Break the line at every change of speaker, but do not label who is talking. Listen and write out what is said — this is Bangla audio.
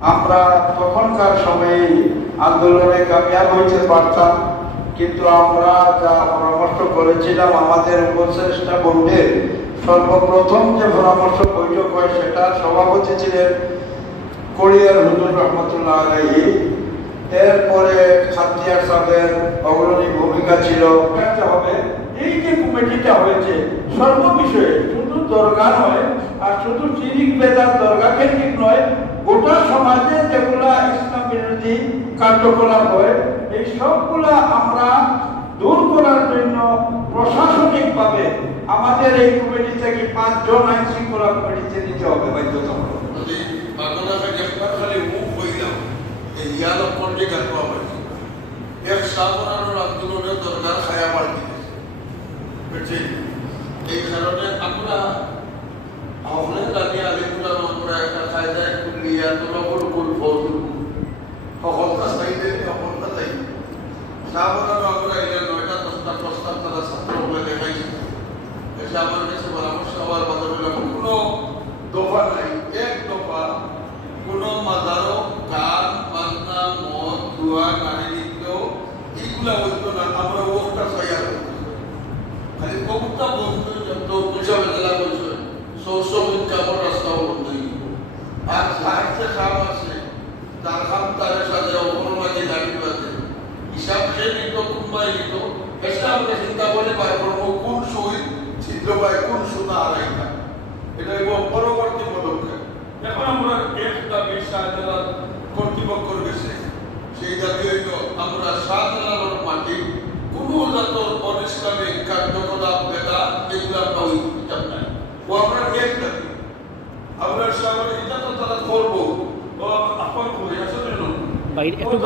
আমরা তখনকার সময়ে আন্দোলনে কামিয়াব হইতে পারতাম, কিন্তু আমরা যা পরামর্শ করেছিলাম, আমাদের উপশ্রেষ্ঠা বোর্ডের সর্বপ্রথম যে পরামর্শ বৈঠক হয় সেটা সভাপতি ছিলেন কোরিয়ার হুজুর রহমতুল্লাহ আলাইহি। এরপরে খাতিয়ার সাহেবের অগ্রণী ভূমিকা ছিল। হবে এই যে কমিটিটা হয়েছে সর্ব বিষয়ে শুধু দরকার নয় কার্যকলাপ হয় এই সবগুলা আমরা দূর করার জন্য প্রশাসনিকভাবে আমাদের এই কমিটি থেকে পাঁচজন আইন শৃঙ্খলা কমিটিতে নিতে হবে বাধ্যতামূলক।
দরকার এই কারণে আমরা আমরা একটা কুল সাবরানো আমরা এলে নয়টা দশটা প্রস্তাব তারা ছাত্রগুলো দেখাইছে এসে আমার কাছে পরামর্শ হওয়ার কথা বললাম কোনো দফা নাই, এক দফা কোনো মাদারও গান, বাজনা, মদ জুয়া গানে নৃত্য এইগুলা হইতো না, আমরা ওটা সয়ার খালি কবুতটা বন্ধ, যত পয়সা বেদলা বলছে শৌচ কাপড় রাস্তাও বন্ধ হয়ে গেল। আর সাহিত্য খাম আছে, তার খাম তার সাথে নিত কুম্বাই নিত এটা আমরা চিন্তা করে বার করব কোন সুই ছিদ্র পায় কোন সুতা আড়াইটা এটা এবং পরবর্তী পদক্ষেপ। এখন আমরা এক দাবি শাহজালাল কর্তৃপক্ষর সেই দাবি হইল আমরা শাহজালালের মাটি। কোনো যত অনিষ্কামিক কার্যকলাপ ওই হিসাব নাই। ও আমরা এক দাবি আমরা সামনে এটা তো তারা করব ও আপন করে আসলে
বাইরে একটু